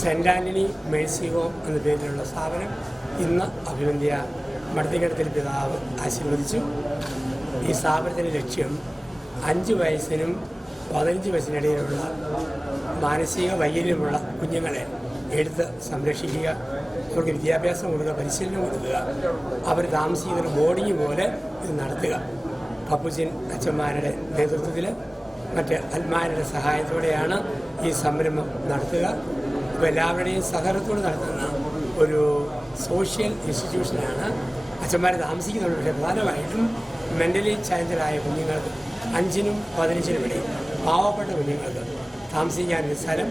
Saint Antony Mercy എന്ന പേരിലുള്ള സ്ഥാപനം ഇന്ന് അഭിനന്ദിയ മടത്തിക്കടത്തിൽ പിതാവ് ആശീർവദിച്ചു. ഈ സ്ഥാപനത്തിന്റെ ലക്ഷ്യം അഞ്ച് വയസ്സിനും പതിനഞ്ച് വയസ്സിനിടയിലുള്ള മാനസിക വൈകല്യമുള്ള കുഞ്ഞുങ്ങളെ എടുത്ത് സംരക്ഷിക്കുക അവർക്ക് വിദ്യാഭ്യാസം കൊടുക്കുക പരിശീലനം കൊടുക്കുക അവർ താമസിക്കുന്ന ഒരു ബോർഡിങ് പോലെ ഇത് നടത്തുക. പപ്പുച്ചിൻ അച്ഛന്മാരുടെ നേതൃത്വത്തിൽ മറ്റ് അൽമാരുടെ സഹായത്തോടെയാണ് ഈ സംരംഭം നടത്തുക. അപ്പോൾ എല്ലാവരുടെയും സഹകരണത്തോട് നടത്തുന്ന ഒരു സോഷ്യൽ ഇൻസ്റ്റിറ്റ്യൂഷനാണ് അച്ഛന്മാർ താമസിക്കുന്നുണ്ട് പക്ഷേ പ്രധാനമായിട്ടും മെന്റലി ചാലഞ്ചഡായ കുഞ്ഞുങ്ങൾക്ക് അഞ്ചിനും പതിനഞ്ചിനും ഇടയിൽ പാവപ്പെട്ട കുഞ്ഞുങ്ങൾക്ക് താമസിക്കാൻ ഒരു സ്ഥലം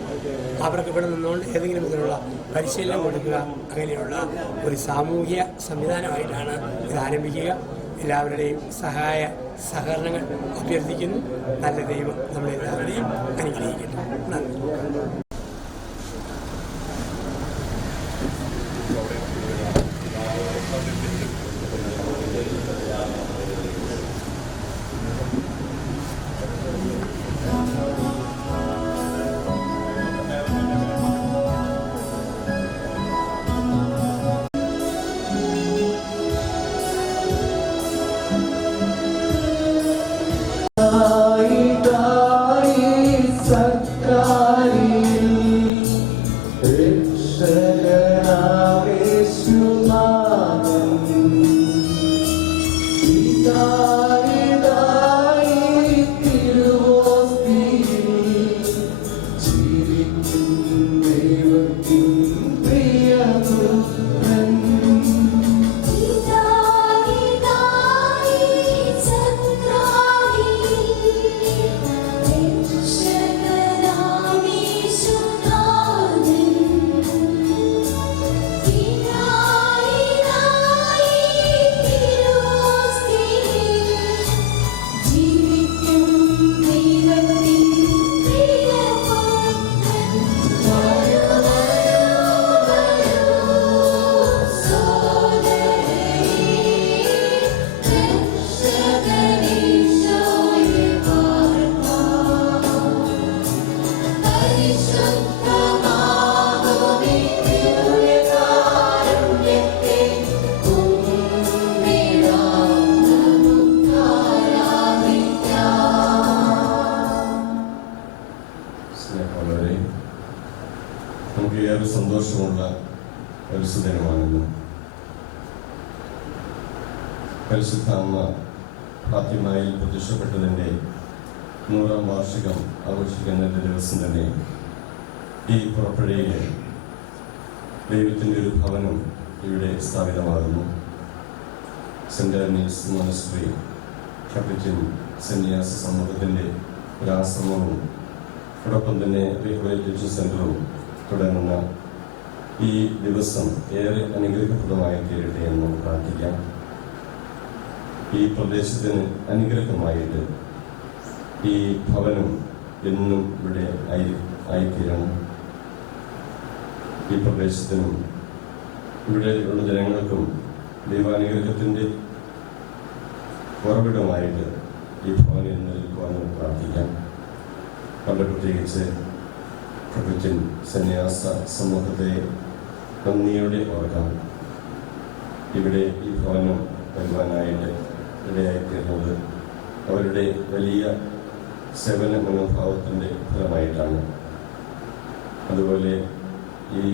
അവർക്ക് ഇവിടെ നിന്നുകൊണ്ട് ഏതെങ്കിലും വിധത്തിലുള്ള പരിശീലനം കൊടുക്കുക അങ്ങനെയുള്ള ഒരു സാമൂഹിക സംവിധാനമായിട്ടാണ് ഇത് ആരംഭിക്കുക. എല്ലാവരുടെയും സഹായ സഹകരണങ്ങൾ അഭ്യർത്ഥിക്കുന്നു. നല്ല ദൈവം നമ്മളെല്ലാവരുടെയും അനുഗ്രഹിക്കട്ടെ. നന്ദി. പരിശുദ്ധ അമ്മ ഫാത്തിമയിൽ പ്രത്യക്ഷപ്പെട്ടതിന്റെ നൂറാം വാർഷികം ആഘോഷിക്കുന്നതിന്റെ ദിവസം തന്നെ ഈ പുറപ്പുഴയിൽ ദൈവത്തിന്റെ ഒരു ഭവനം ഇവിടെ സ്ഥാപിതമാകുന്നു. സെന്റ് ആനീസ് മോനസ്ട്രി കപ്പിറ്റൻ സന്യാസ സമൂഹത്തിന്റെ ഒരു ആശ്രമവും അതോടൊപ്പം തന്നെ റീഹബിലിറ്റേഷൻ സെന്ററും തുടങ്ങുന്ന ഈ ദിവസം ഏറെ അനുഗ്രഹപ്രദമായി തീരട്ടെ എന്ന് പ്രാർത്ഥിക്കാം. ഈ പ്രദേശത്തിന് അനുഗ്രഹമായിട്ട് ഈ ഭവനം എന്നും ഇവിടെ ആയി ആയിത്തീരണം. ഈ പ്രദേശത്തിനും ഇവിടെ ഉള്ള ജനങ്ങൾക്കും ദൈവാനുഗ്രഹത്തിന്റെ ഉറവിടമായിട്ട് ഈ ഭവനം നിൽക്കുവാൻ നമുക്ക് പ്രാർത്ഥിക്കാം. പണ്ട് പ്രത്യേകിച്ച് പ്രപഞ്ചൻ സന്യാസ സമൂഹത്തെ നന്ദിയോടെ ഓർക്കാം. ഇവിടെ ഈ ഭവനം വരുവാനായിട്ട് ഇടയായിത്തീർന്നത് അവരുടെ വലിയ സേവന മനോഭാവത്തിന്റെ ഫലമായിട്ടാണ്. അതുപോലെ ഈ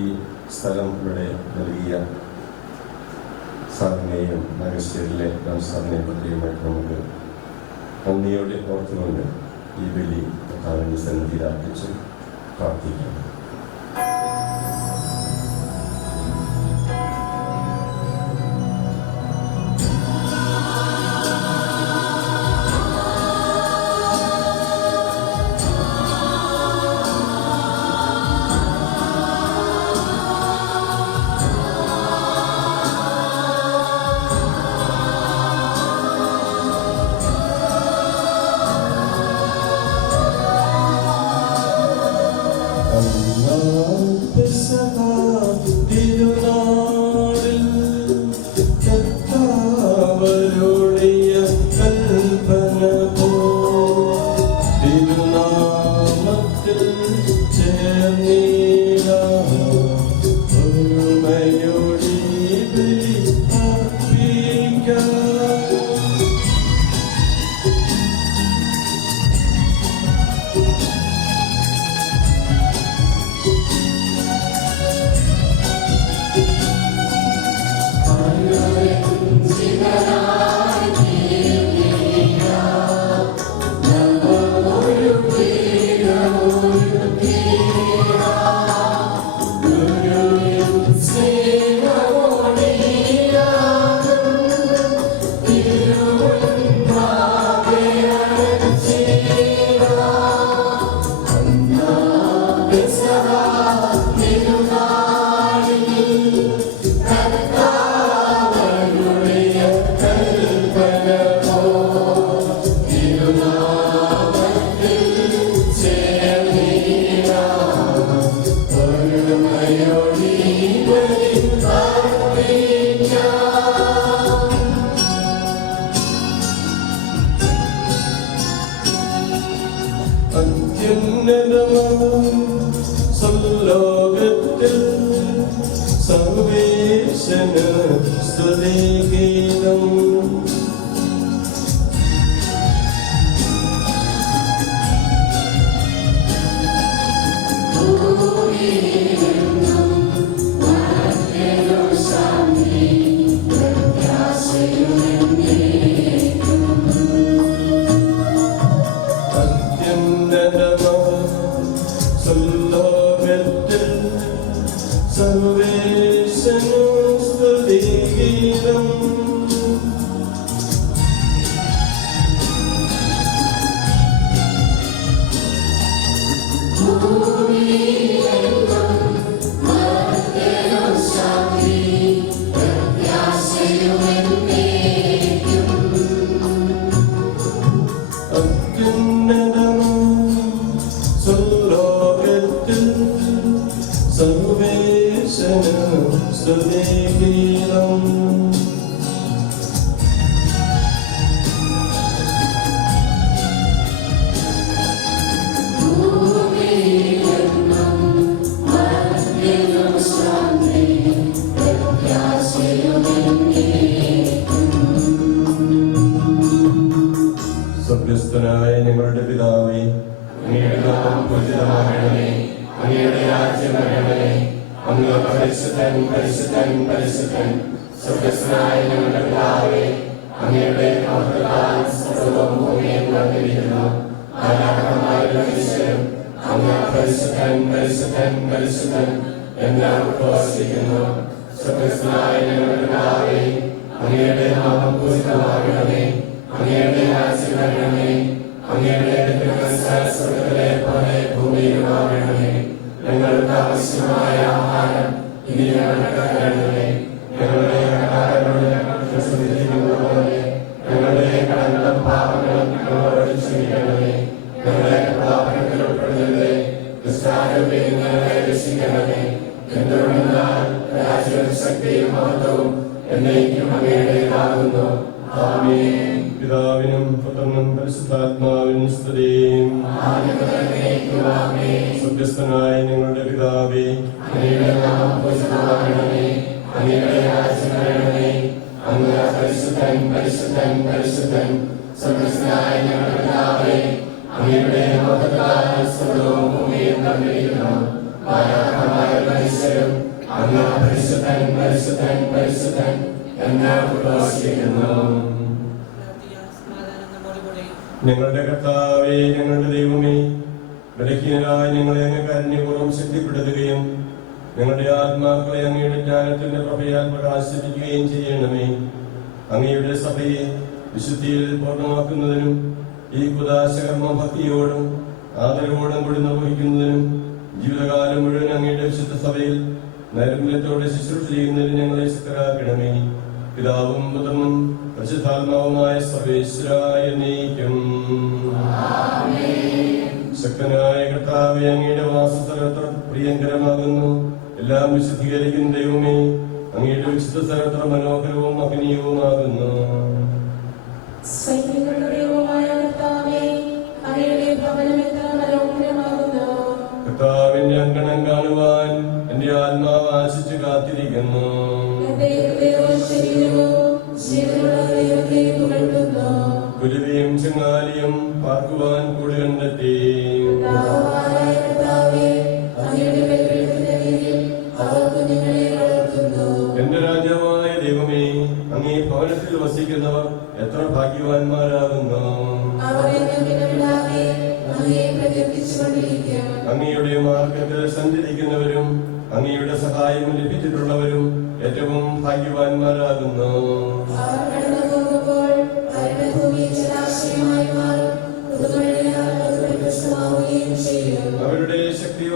സ്ഥലം ഇവിടെ നൽകിയ സാറിനെയും നാഗശ്ശേരിയിലെ സാറിനെ പ്രത്യേകമായിട്ട് നമുക്ക് നന്ദിയോടെ ഓർത്തുകൊണ്ട് ഈ ബലി കർത്താവിന്റെ സന്നിധിയിൽ അർപ്പിച്ച് പ്രാർത്ഥിക്കാം. salvation. സ്വർഗസ്ഥനായ ഞങ്ങളുടെ പിതാവേ അങ്ങയുടെ നാമം ഞങ്ങളുടെ കർത്താവേ ഞങ്ങളുടെ ദൈവമേ ബലഹീനരായ ഞങ്ങളെ അങ്ങ് കരുണ്യപൂർവം ശക്തിപ്പെടുത്തുകയും ഞങ്ങളുടെ ആത്മാക്കളെ അങ്ങയുടെ ജ്ഞാനത്തിന്റെ പ്രഭയാൽ പ്രകാശിപ്പിക്കുകയും ചെയ്യണമേ. അങ്ങയുടെ സഭയെ വിശുദ്ധിയിൽ പൂർണമാക്കുന്നതിനും ഈ കുദാശകർമ്മ ഭക്തിയോടും ആദരവോടും കൂടി നിർവഹിക്കുന്നതിനും ജീവിതകാലം മുഴുവൻ അങ്ങയുടെ വിശുദ്ധ സഭയിൽ നൈർമല്യത്തോടെ ശുശ്രൂഷ ചെയ്യുന്നതിന് ഞങ്ങളെ ശക്തരാക്കണമേ. പിതാവും പുത്രനും പരിശുദ്ധാത്മാവുമായ സർവേശ്വരായ നീക്കും. ശക്തനായ കർത്താവ് അങ്ങയുടെ വാസസ്ഥലത്ര പ്രിയങ്കരമാകുന്നു. എല്ലാം വിശുദ്ധീകരിക്കുന്ന ദൈവമേ അങ്ങയുടെ വിശുദ്ധ സ്ഥലത്ര മനോഹരവും മഹനീയവുമാകുന്നു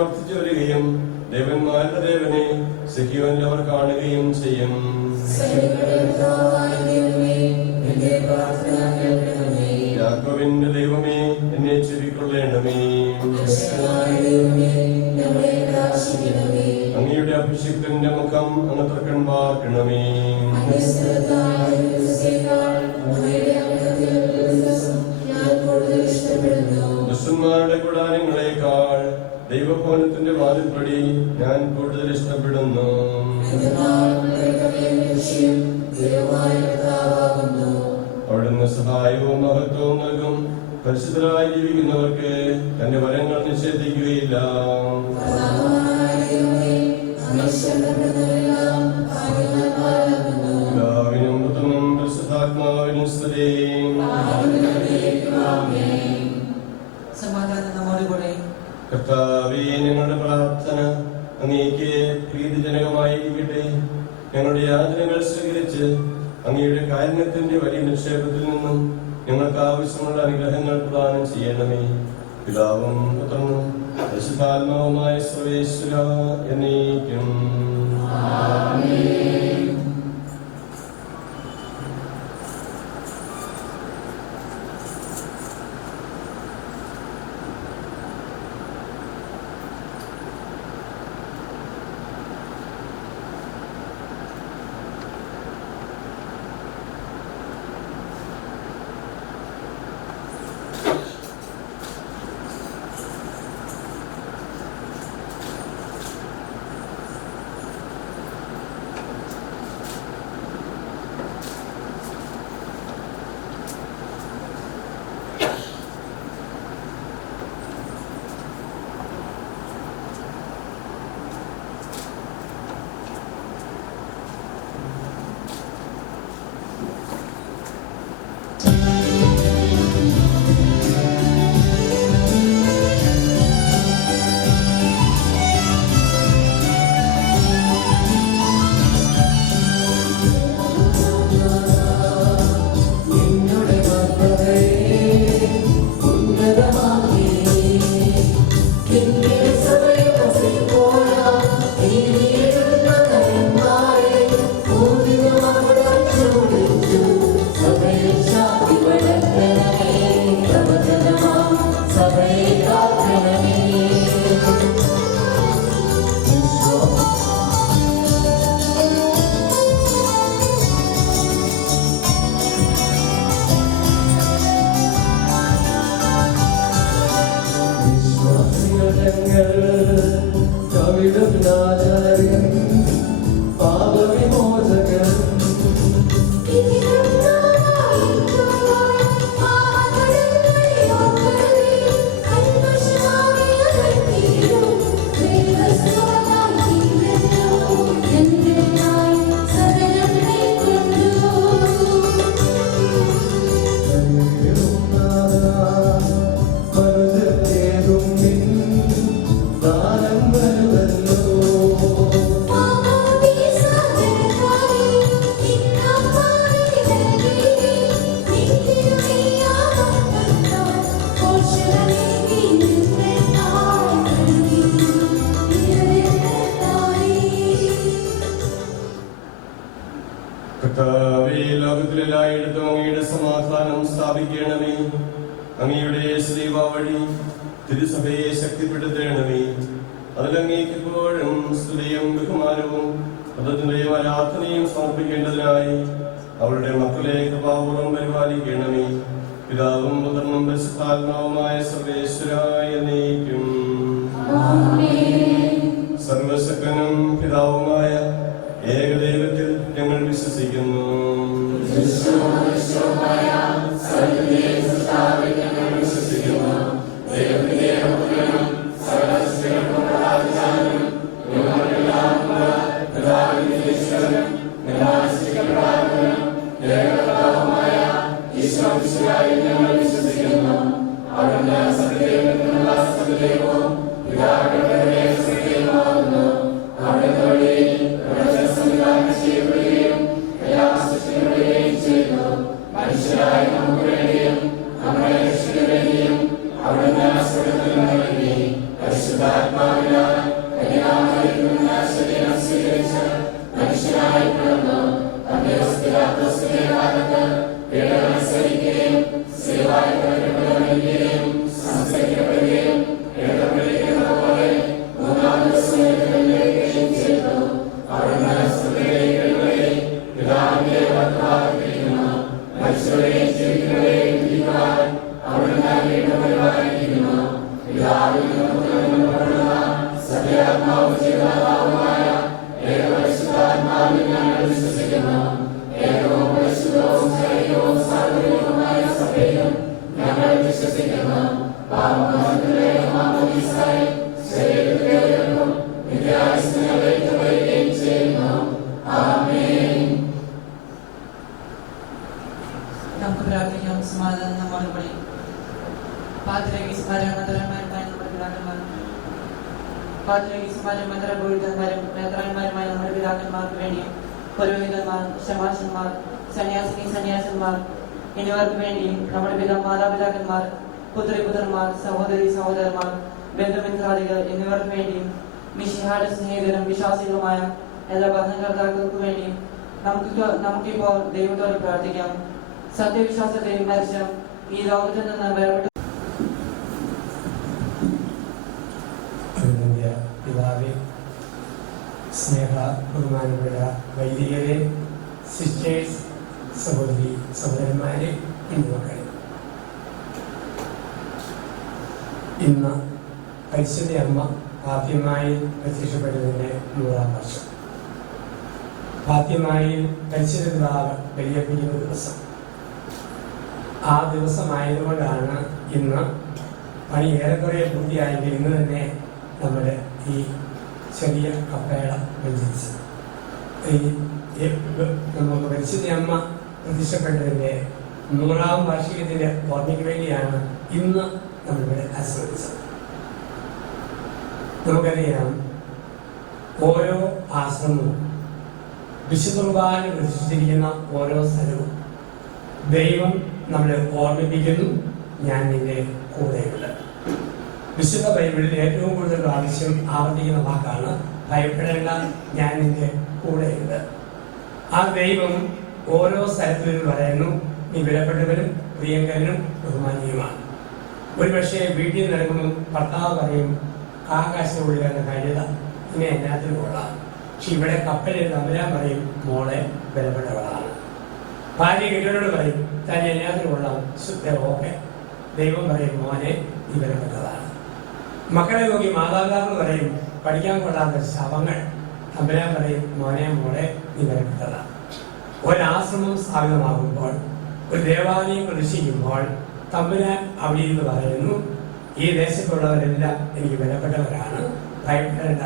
വർദ്ധിച്ചു വരികയും ദേവന്മാരുടെ ദേവനെ സഹിയോൻ അവർ കാണുകയും ചെയ്യും. സംസ്ഥാനം സ്ഥാപിക്കണമേ. അങ്ങയുടെ സേവാ തിരുസഭയെ ശക്തിപ്പെടുത്തേണമേ. അതിലങ്ങേക്കിപ്പോഴും സമർപ്പിക്കേണ്ടതിനായി അവരുടെ മക്കളെ കൃപാപൂർവം പരിപാലിക്കണമേ. പിതാവും പുത്രനും പരിശുദ്ധാത്മാവുമായ സർവേശ്വരായ നീക്കും ഞങ്ങൾ വിശ്വസിക്കുന്നു പാപമോചനത്തിലേക്ക് മാത്രം ഇസ്രായേൽ മന്ത്രപൂരിതന്മാരും നേത്രന്മാരുമായ നമ്മുടെ പിതാക്കന്മാർക്ക് വേണ്ടിയും പുരോഹിതന്മാർ ശമാശന്മാർ സന്യാസിനി സന്യാസന്മാർ എന്നിവർക്ക് വേണ്ടിയും നമ്മുടെ പിതാ മാതാപിതാക്കന്മാർ സഹോദരി സഹോദരന്മാർ ബന്ധുമിത്രാദികൾ എന്നിവർക്ക് വേണ്ടിയും മിഷിഹാട് സ്നേഹിതരും വിശ്വാസികളുമായ എല്ലാ ഭരണകർത്താക്കൾക്ക് വേണ്ടിയും നമുക്ക് നമുക്കിപ്പോൾ ദൈവത്തോട് പ്രാർത്ഥിക്കാം. സത്യവിശ്വാസത്തെയും മരിച്ച ഈ ലോകത്തിൽ നിന്ന് ബഹുമാനപ്പെട്ട വൈദികരെ സിസ്റ്റേഴ്സ് സഹോദരി സഹോദരന്മാരെ കുഞ്ഞുമക്കളെ ഇന്ന് പരിശുദ്ധ അമ്മ ആദ്യമായി പ്രത്യക്ഷപ്പെട്ടതിന്റെ നൂറാം വർഷം. ആദ്യമായി പരിശുദ്ധ പിതാവ് ബലിയപ്പിക്കുന്ന ദിവസം. ആ ദിവസമായതുകൊണ്ടാണ് ഇന്ന് പണി ഏറെക്കുറെ പൂർത്തിയായെങ്കിൽ ഇന്ന് തന്നെ നമ്മുടെ ഈ ചെറിയ കപ്പേള വെഞ്ചരിച്ചത്. ഈ നമുക്ക് അമ്മ പ്രത്യക്ഷപ്പെട്ടതിന്റെ നൂറാം വാർഷികത്തിന്റെ ഓർമ്മയ്ക്ക് വേണ്ടിയാണ് ഇന്ന് നമ്മളിവിടെ അനുസ്മരിച്ചത് നമുക്കറിയാം ഓരോ ആശ്രമവും വിശുദ്ധ പ്രതിഷ്ഠിച്ചിരിക്കുന്ന ഓരോ സ്ഥലവും ദൈവം നമ്മളെ ഓർമ്മിപ്പിക്കുന്നു ഞാൻ നിന്റെ കൂടെയുണ്ട്. വിശുദ്ധ ബൈബിളിൽ ഏറ്റവും കൂടുതൽ പ്രാവശ്യം ആവർത്തിക്കുന്ന വാക്കാണ് ഭയപ്പെടേണ്ട ഞാൻ നിന്റെ കൂടെയുണ്ട് ആ ദൈവം ഓരോ സ്ഥലത്തിലും പറയുന്നു നീ വിലപ്പെട്ടവരും പ്രിയങ്കരനും ബഹുമാനീയമാണ് ഒരുപക്ഷെ വീട്ടിൽ നടക്കുമ്പോൾ ഭർത്താവ് പറയും ആകാശമുള്ള കഴുത ഇനി എല്ലാത്തിനും കൊള്ളാം. പക്ഷെ ഇവിടെ കപ്പലിൽ തമ്പരാൻ പറയും മോളെ വിലപ്പെട്ടവളാണ്. ഭാര്യ കെട്ടിയോട് പറയും തന്നെ എല്ലാത്തിനും കൊള്ളാം ശുദ്ധ ഓക്കെ ദൈവം പറയും മോനെ നീ വിലപ്പെട്ടതാണ്. മക്കളെ നോക്കി മാതാപിതാക്കൾ പറയും പഠിക്കാൻ കൊള്ളാത്ത ശവങ്ങൾ തമ്പുരാൻ പറയും മോനെ മോളെ നീ വിലപ്പെട്ടതാണ് ഒരാശ്രമം സ്ഥാപിതമാകുമ്പോൾ ഒരു ദേവാലയം പ്രതിഷ്ഠിക്കുമ്പോൾ തമ്പുരാൻ അവിടെ ഇരുന്ന് പറയുന്നു ഈ ദേശത്തുള്ളവരെല്ലാം എനിക്ക് വിലപ്പെട്ടവരാണ്. ഭയപ്പെടേണ്ട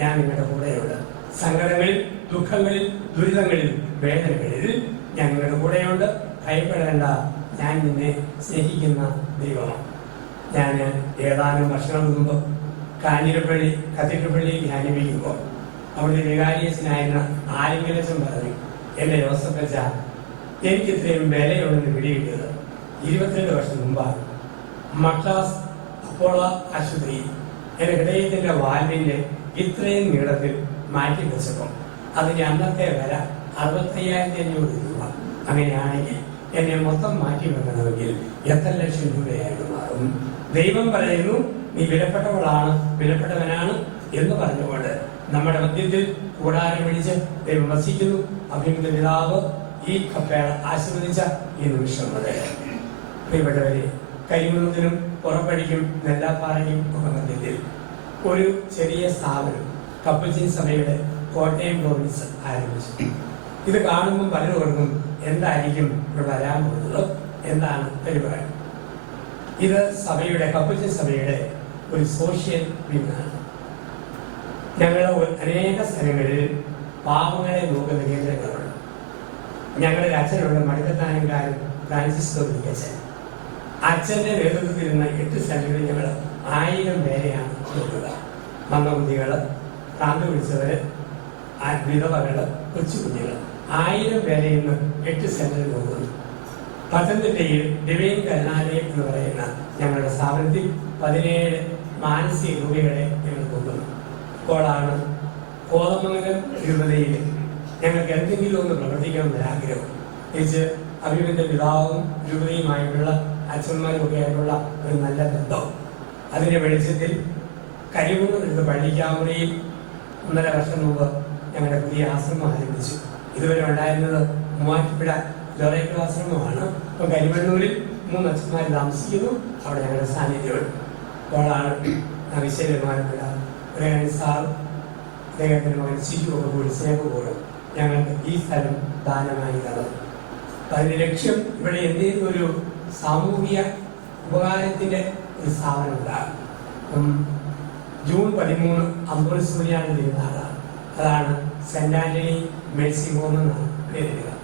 ഞാൻ നിങ്ങളുടെ കൂടെയുണ്ട്. സങ്കടങ്ങളിൽ ദുഃഖങ്ങളിൽ ദുരിതങ്ങളിൽ വേദനകളിൽ ഞാൻ നിങ്ങളുടെ കൂടെയുണ്ട്. ഭയപ്പെടേണ്ട ഞാൻ നിന്നെ സ്നേഹിക്കുന്ന ദൈവമാണ്. ഞാൻ ഏതാനും വർഷങ്ങൾക്ക് മുമ്പ് കാഞ്ഞിരപ്പള്ളി കത്തിരപ്പള്ളി ധ്യാനിപ്പിക്കുമ്പോൾ അവിടുത്തെ വികാരിയച്ചനായിരുന്ന ആരെങ്കിലും പറഞ്ഞു എന്റെ ജോസഫ് എനിക്ക് ഇത്രയും വിലയുണ്ടെന്ന് പിടികിട്ടിയത് ഇരുപത്തിരണ്ട് വർഷം മുമ്പാണ്. മക്ലാസ് അപ്പോള ആശുപത്രി എന്റെ ഹൃദയത്തിന്റെ വാൽവിന്റെ ഇത്രയും നീളത്തിൽ മാറ്റി വെച്ചപ്പോൾ അതിന്റെ അന്നത്തെ വില അറുപത്തയ്യായിരത്തി അഞ്ഞൂറ് രൂപ. അങ്ങനെയാണെങ്കിൽ എന്നെ മൊത്തം മാറ്റി വെക്കണമെങ്കിൽ എത്ര ലക്ഷം രൂപയായിട്ട് മാറും? ദൈവം പറയുന്നു നീ വിലപ്പെട്ടവളാണ് വിലപ്പെട്ടവനാണ് എന്ന് പറഞ്ഞുകൊണ്ട് നമ്മുടെ മധ്യത്തിൽ കൂടാരം വിളിച്ച് ദൈവം വസിക്കുന്നു. അഭിമുഖ പിതാവ് ഈ കപ്പേള ആശീർവദിച്ച ഈ നിമിഷം മുതൽ പ്രിയപ്പെട്ടവരെ കൈമുന്നതിനും പുറപ്പടിക്കും നെല്ലാപ്പാറയ്ക്കും ഒക്കെ മധ്യത്തിൽ ഒരു ചെറിയ സ്ഥാപനം കപ്പച്ചിൻ സഭയുടെ കോട്ടയം പ്രോവിൻസ് ആരംഭിച്ചു. ഇത് കാണുമ്പോൾ പലരും ഓർക്കും എന്തായിരിക്കും ഇവിടെ വരാൻ പോകുന്നത്? എന്താണ് പരിപാടി ഇത് സഭയുടെ കപ്പച്ചിൻ സഭയുടെ ഒരു സോഷ്യൽ വിങ്ങാണ് ഞങ്ങൾ അനേക സ്ഥലങ്ങളിൽ പാവങ്ങളെ നോക്കുന്ന കേന്ദ്രങ്ങളുണ്ട് ഞങ്ങളുടെ അച്ഛനുള്ള ഫ്രാൻസിസ് ഫ്രാൻസിസ്കോ അച്ഛൻ. അച്ഛന്റെ നേതൃത്വത്തിൽ നിന്ന എട്ട് സ്ഥലങ്ങളിൽ ഞങ്ങൾ ആയിരം പേരെയാണ് നോക്കുക. മന്ദബുദ്ധികൾ ഭ്രാന്ത് പിടിച്ചവര് വിധവകൾ കൊച്ചു കുഞ്ഞുകൾ ആയിരം പേരെ ഇന്ന് എട്ട് സെന്ററിൽ പോകുന്നു. പത്തനംതിട്ടയിൽ ഡിവൈൻ കരുണാലയം എന്ന് പറയുന്ന ഞങ്ങളുടെ സ്ഥാപനത്തിൽ പതിനേഴ് മാനസിക രോഗികളെ ഞങ്ങൾ അപ്പോഴാണ് കോതമംഗലം രൂപതയിൽ ഞങ്ങൾക്ക് എന്തെങ്കിലും ഒന്ന് പ്രവർത്തിക്കണമെന്നൊരു ആഗ്രഹം. തിരിച്ച് അഭിമന്റെ പിതാവും രൂപതയുമായിട്ടുള്ള അച്ഛന്മാരും ഒക്കെ ആയിട്ടുള്ള ഒരു നല്ല ബന്ധം. അതിന്റെ വെളിച്ചത്തിൽ കരിമൂന്ന് നിന്ന് പള്ളിക്കാമുറിയിൽ ഒന്നര വർഷം മുമ്പ് ഞങ്ങളുടെ പുതിയ ആശ്രമം ആരംഭിച്ചു. ഇതുവരെ ഉണ്ടായിരുന്നത് മൂവാറ്റുപുഴ ലോറേക്കൽ ആശ്രമമാണ്. ഇപ്പം കരിമണ്ണൂരിൽ മൂന്ന് അച്ഛന്മാർ താമസിക്കുന്നു. അവിടെ ഞങ്ങളുടെ സാന്നിധ്യമുണ്ട്. അപ്പോഴാണ് വിശേഷമായിട്ടുള്ള ഒരു സാർ അദ്ദേഹത്തിന് മകൻ ശിശു ഒക്കെ കൂടി സ്നേഹപൂർവം ഞങ്ങൾക്ക് ഈ സ്ഥലം ദാനമായി തന്നത് അതിന്റെ ലക്ഷ്യം ഇവിടെ എന്തെങ്കിലും ഒരു സാമൂഹിക ഉപകാരത്തിന്റെ ഒരു സ്ഥാപനം ഉണ്ടാകും. ജൂൺ പതിമൂന്ന് അമ്പത് സൂര്യാണ് തിരുനാളാണ് അതാണ് സെന്റ് ആന്റണി മേഴ്സി ഹോം എന്നാണ്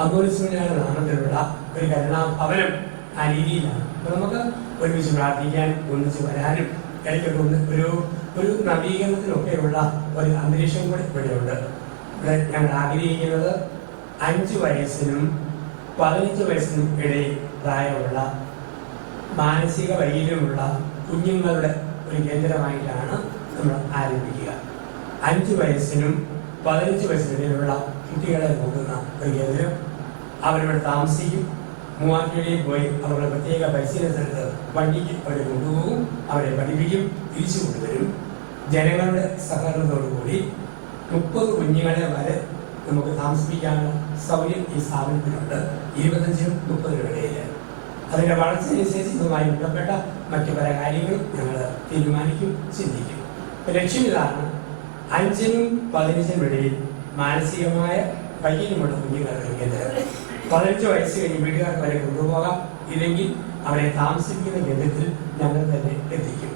അമ്പത് സൂര്യാണ് നാമത്തിലുള്ള ഒരു കരുണാഭവനം ആ രീതിയിലാണ്. നമുക്ക് ഒരുമിച്ച് പ്രാർത്ഥിക്കാൻ ഒന്നിച്ച് വരാനും ഇടയ്ക്കൊക്കെ ഒന്ന് ഒരു ഒരു നവീകരണത്തിനൊക്കെയുള്ള ഒരു അന്തരീക്ഷം കൂടി ഇവിടെയുണ്ട്. ഇവിടെ ഞങ്ങൾ ആഗ്രഹിക്കുന്നത് അഞ്ച് വയസ്സിനും പതിനഞ്ച് വയസ്സിനും ഇടയിൽ പ്രായമുള്ള മാനസിക വൈകല്യമുള്ള കുഞ്ഞുങ്ങളുടെ ഒരു കേന്ദ്രമായിട്ടാണ് നമ്മൾ ആരംഭിക്കുക. അഞ്ച് വയസ്സിനും പതിനഞ്ച് വയസ്സിനിടയിലുള്ള കുട്ടികളെ നോക്കുന്ന ഒരു കേന്ദ്രം. അവരിവിടെ താമസിക്കും. മൂവാറ്റുപുഴയിൽ പോയി അവരുടെ പ്രത്യേക പരിശീലന സ്ഥലത്ത് വണ്ടിക്ക് അവരെ കൊണ്ടുപോകും. അവരെ പഠിപ്പിക്കും. തിരിച്ചു കൊണ്ടുവരും ജനങ്ങളുടെ സഹകരണത്തോടുകൂടി മുപ്പത് കുഞ്ഞുങ്ങളെ വരെ നമുക്ക് താമസിപ്പിക്കാനുള്ള സൗകര്യം ഈ സ്ഥാപനത്തിനുണ്ട്. ഇരുപത്തഞ്ചിനും മുപ്പതിനും ഇടയിൽ അതിന്റെ വളർച്ചയനുസരിച്ച് ഇതുമായി ബന്ധപ്പെട്ട മറ്റു പല കാര്യങ്ങളും ഞങ്ങൾ തീരുമാനിക്കും ചിന്തിക്കും. ലക്ഷ്യം ഇതാണ് അഞ്ചിനും പതിനഞ്ചിനും ഇടയിൽ മാനസികമായ വൈകല്യമുള്ള കുഞ്ഞുങ്ങളുടെ കേന്ദ്രം പതിനഞ്ച് വയസ്സ് കഴിഞ്ഞ് വീട്ടുകാർക്ക് വരെ കൊണ്ടുപോകാം. ഇല്ലെങ്കിൽ അവരെ താമസിപ്പിക്കുന്ന കേന്ദ്രത്തിൽ ഞങ്ങൾ തന്നെ എത്തിക്കും.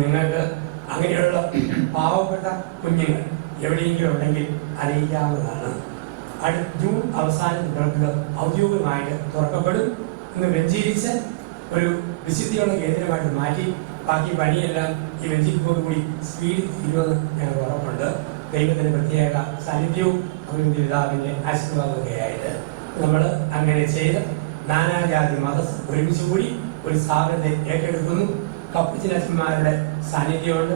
നിങ്ങൾക്ക് അങ്ങനെയുള്ള പാവപ്പെട്ട കുഞ്ഞുങ്ങൾ എവിടെയെങ്കിലും ഉണ്ടെങ്കിൽ അറിയിക്കാവുന്നതാണ് അടുത്ത ജൂൺ അവസാനം നിങ്ങൾക്ക് ഔദ്യോഗികമായിട്ട് തുറക്കപ്പെടും. ഇന്ന് വെഞ്ചീരിച്ച് ഒരു വിശുദ്ധിയുള്ള കേന്ദ്രമായിട്ട് മാറ്റി ബാക്കി പണിയെല്ലാം ഈ വെഞ്ചിരിപ്പോട് കൂടി സ്പീഡിൽ തീരുമെന്ന് ഞങ്ങൾക്ക് ഉറപ്പുണ്ട്. ദൈവത്തിന്റെ പ്രത്യേക സാന്നിധ്യവും അവരുടെ പിതാവിന്റെ ആയിട്ട് നമ്മൾ അങ്ങനെ ചെയ്ത് നാനാജാതി മതസ് ഒരുമിച്ച് കൂടി ഒരു സ്ഥാപനത്തെ ഏറ്റെടുക്കുന്നു. കപ്പച്ചിനച്ഛന്മാരുടെ സാന്നിധ്യമുണ്ട്.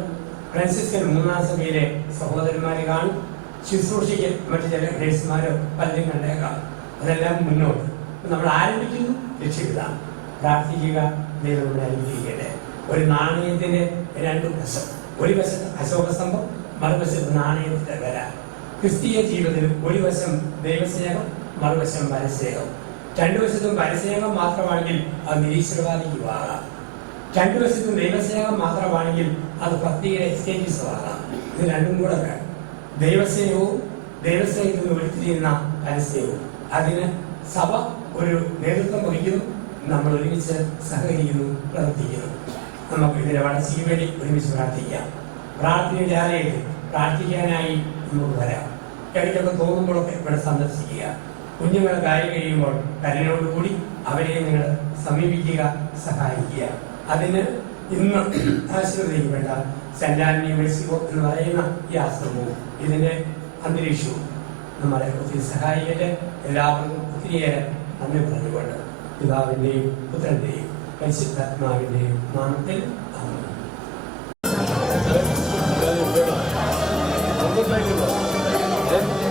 ഫ്രാൻസിസ്കൻ മൂന്നാം സഭയിലെ സഹോദരന്മാരെ കാണും. ശുശ്രൂഷയ്ക്ക് മറ്റു ചില നേഴ്സുമാരോ പലരും കണ്ടേക്കാം. അതെല്ലാം മുന്നോട്ട്. നമ്മൾ ആരംഭിക്കുന്നു. ലക്ഷ്യമിതാണ് പ്രാർത്ഥിക്കുക. ദൈവം നമ്മളെ ഒരു നാണയത്തിന്റെ രണ്ട് വശം. ഒരു വശത്ത് അശോകസ്തംഭം മറുവശത്ത് നാണയത്തിന്റെ വര. ക്രിസ്തീയ ജീവിതത്തിൽ ഒരു വശം ദൈവസ്നേഹം മറുവശം പരസ്നേഹം. രണ്ടു വശത്തും പരസ്നേഹം മാത്രമാണെങ്കിൽ അത് നിരീശ്വരവാദിക്കുവാകാം രണ്ടു വശത്തും ദൈവസ്നേഹം മാത്രമാണെങ്കിൽ അത് പ്രത്യേക എക്സ്റ്റേറ്റീസുമാകാം ഇത് രണ്ടും കൂടെ വേണം. ദൈവസ്നേഹവും ദൈവസ്നേഹത്തിൽ നിന്ന് ഉരുത്തിരിയുന്ന പരസ്യവും അതിന് സഭ ഒരു നേതൃത്വം വഹിക്കുന്നു. നമ്മൾ ഒരുമിച്ച് സഹകരിക്കുന്നു പ്രവർത്തിക്കുന്നു. നമുക്ക് ഇതിന്റെ വളർച്ചയ്ക്ക് വേണ്ടി ഒരുമിച്ച് പ്രാർത്ഥിക്കാം. പ്രാർത്ഥനയുടെ ആലയത്തിൽ പ്രാർത്ഥിക്കാനായി നമുക്ക് വരാം. ഇടയ്ക്കൊക്കെ തോന്നുമ്പോഴൊക്കെ ഇവിടെ സന്ദർശിക്കുക. കുഞ്ഞുങ്ങളെ കാര്യം കഴിയുമ്പോൾ കരുണയോടുകൂടി അവരെ നിങ്ങൾ സമീപിക്കുക സഹായിക്കുക. അതിന് ഇന്ന് ആശ്രയിക്കപ്പെട്ട സെന്റ് ആന്റണി എന്ന് പറയുന്ന ഈ ആശ്രമവും ഇതിന്റെ അന്തരീക്ഷവും നമ്മളെ ഒത്തിരി സഹായിക്കട്ടെ. എല്ലാവർക്കും ഒത്തിരിയേറെ നന്ദി പറഞ്ഞുകൊണ്ട് പിതാവിന്റെയും പുത്രന്റെയും പരിശുദ്ധാത്മാവിന്റെയും നാമത്തിൽ. ഒന്നും